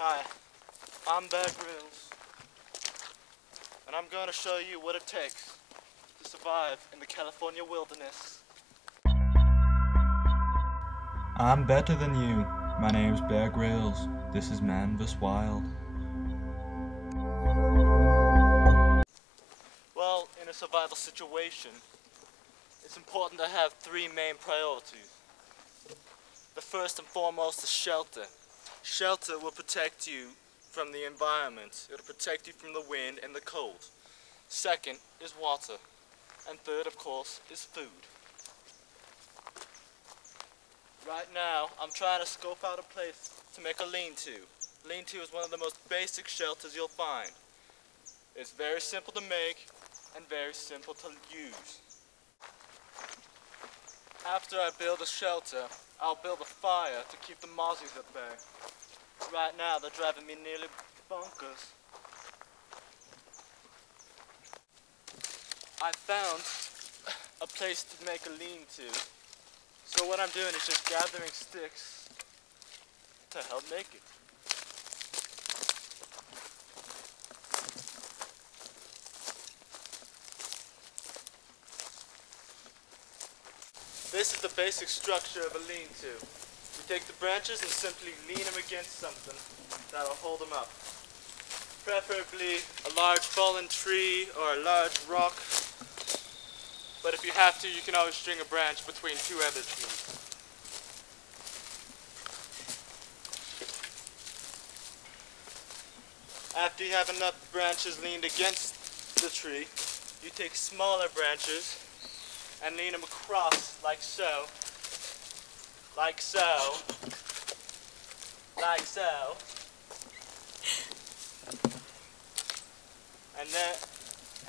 Hi, I'm Grylls, and I'm going to show you what it takes to survive in the California wilderness. I'm better than you. My name's Bear Grylls. This is Man vs. Wild. Well, in a survival situation, it's important to have three main priorities. The first and foremost is shelter. Shelter will protect you from the environment. It'll protect you from the wind and the cold. Second is water. And third, of course, is food. Right now, I'm trying to scope out a place to make a lean-to. Lean-to is one of the most basic shelters you'll find. It's very simple to make and very simple to use. After I build a shelter, I'll build a fire to keep the mozzies at bay. Right now, they're driving me nearly bonkers. I found a place to make a lean-to. So what I'm doing is just gathering sticks to help make it. This is the basic structure of a lean-to. You take the branches and simply lean them against something that'll hold them up. Preferably a large fallen tree or a large rock. But if you have to, you can always string a branch between two other trees. After you have enough branches leaned against the tree, you take smaller branches and lean them across like so, like so, like so,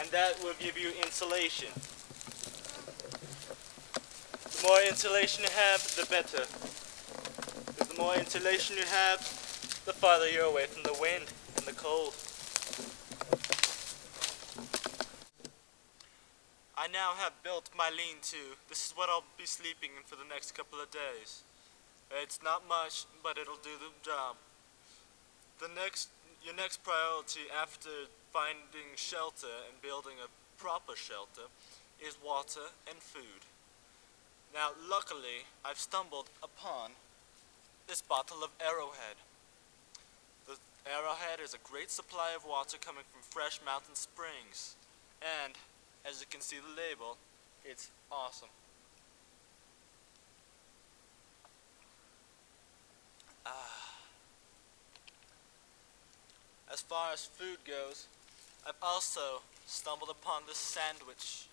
and that will give you insulation. The more insulation you have, the better. Because the more insulation you have, the farther you're away from the wind and the cold. I now have built my lean-to. This is what I'll be sleeping in for the next couple of days. It's not much, but it'll do the job. Your next priority after finding shelter and building a proper shelter is water and food. Now, luckily, I've stumbled upon this bottle of Arrowhead. The Arrowhead is a great supply of water coming from fresh mountain springs. And, as you can see the label, it's awesome. As far as food goes, I've also stumbled upon this sandwich.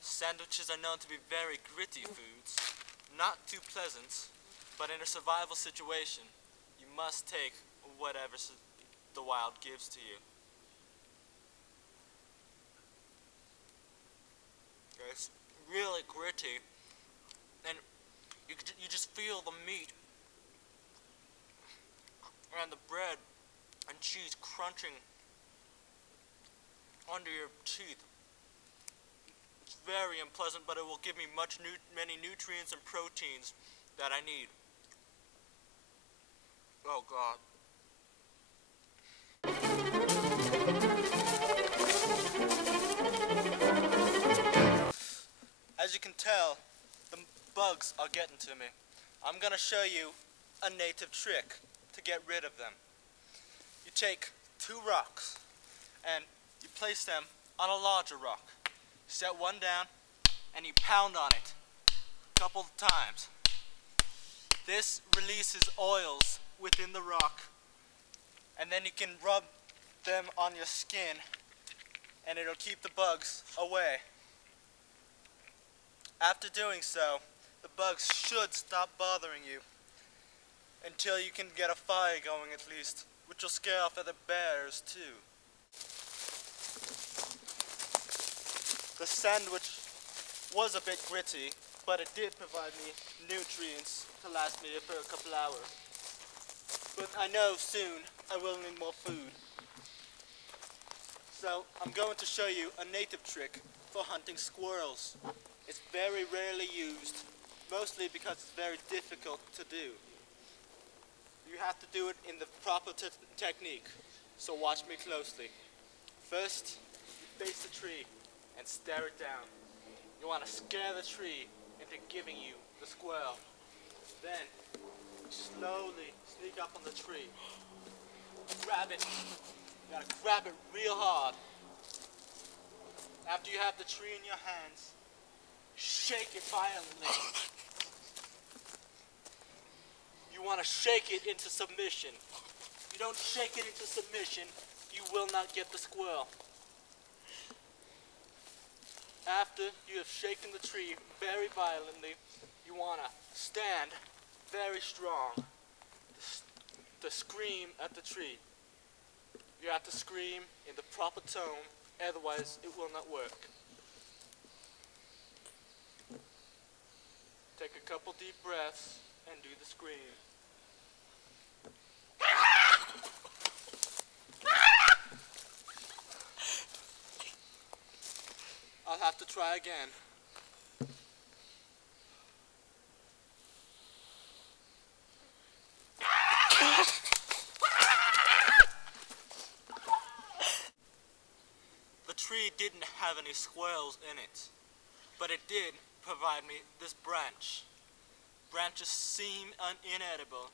Sandwiches are known to be very gritty foods, not too pleasant, but in a survival situation, you must take whatever the wild gives to you. It's really gritty, and you just feel the meat and the bread and cheese crunching under your teeth. It's very unpleasant, but it will give me many nutrients and proteins that I need. Oh God. As you can tell, the bugs are getting to me. I'm gonna show you a native trick to get rid of them. You take two rocks and you place them on a larger rock. Set one down and you pound on it a couple of times. This releases oils within the rock, and then you can rub them on your skin and it'll keep the bugs away. After doing so, the bugs should stop bothering you until you can get a fire going at least, which will scare off other bears too. The sandwich was a bit gritty, but it did provide me nutrients to last me for a couple hours. But I know soon I will need more food. So I'm going to show you a native trick for hunting squirrels. It's very rarely used, mostly because it's very difficult to do. you have to do it in the proper technique. So watch me closely. First, you face the tree and stare it down. You want to scare the tree into giving you the squirrel. Then, you slowly sneak up on the tree. Grab it. You gotta grab it real hard. After you have the tree in your hands, shake it violently. You want to shake it into submission. If you don't shake it into submission, you will not get the squirrel. After you have shaken the tree very violently, you want to stand very strong to scream at the tree. You have to scream in the proper tone, otherwise it will not work. Take a couple deep breaths and do the scream. I'll have to try again. The tree didn't have any squirrels in it, but it did provide me this branch. Branches seem inedible,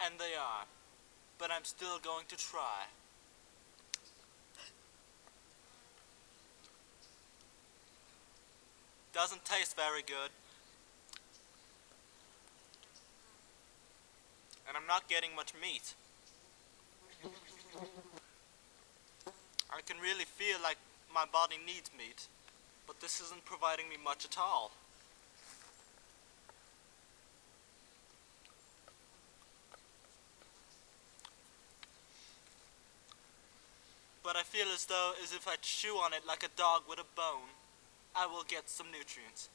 and they are, but I'm still going to try. Doesn't taste very good. And I'm not getting much meat. I can really feel like my body needs meat, but this isn't providing me much at all. But I feel as though as if I chew on it like a dog with a bone, I will get some nutrients.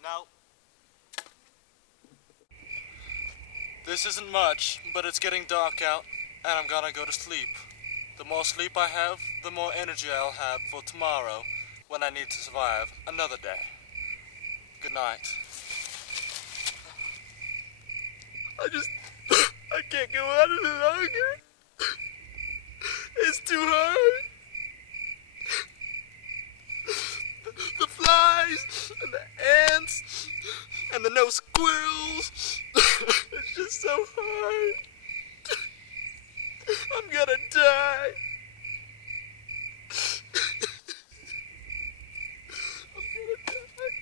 Now, this isn't much, but it's getting dark out, and I'm gonna go to sleep. The more sleep I have, the more energy I'll have for tomorrow, when I need to survive another day. Good night. I can't go out any longer. It's too hard. The flies and the ants and the no squirrels. It's just so hard. I'm gonna die. I'm gonna die.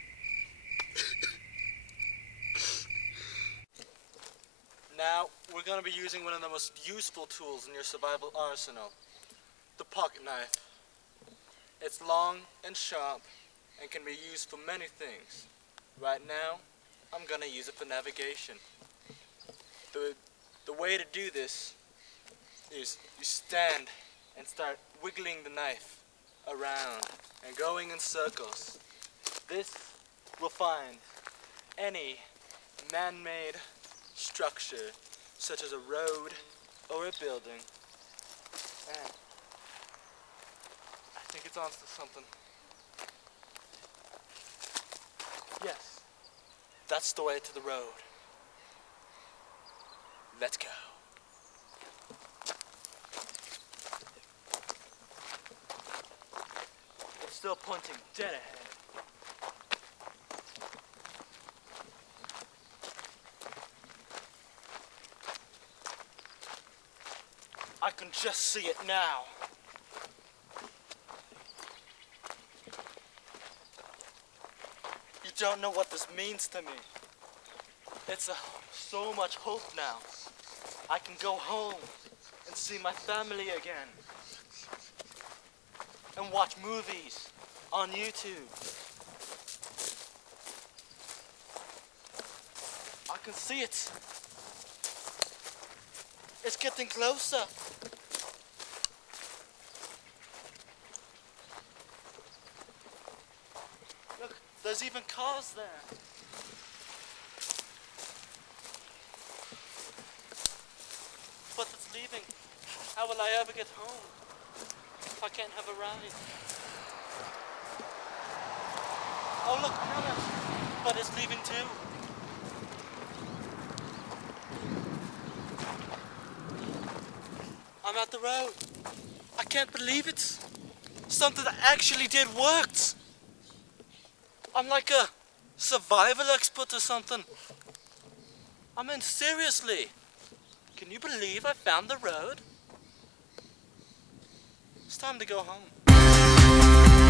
Now, we're gonna be using one of the most useful tools in your survival arsenal. The pocket knife. It's long and sharp and can be used for many things. Right now, I'm gonna use it for navigation. The way to do this is you stand and start wiggling the knife around and going in circles. This will find any man-made structure such as a road or a building, and I think it's onto something. Yes, that's the way to the road. Let's go. It's still pointing dead ahead. I can just see it now. You don't know what this means to me. It's so much hope now. I can go home and see my family again. And watch movies on YouTube. I can see it. It's getting closer. Look, there's even cars there. But it's leaving. How will I ever get home if I can't have a ride? Oh look, another. but it's leaving too. I'm at the road. I can't believe it. Something that actually did worked. I'm like a survival expert or something. I mean, seriously. Can you believe I found the road? It's time to go home.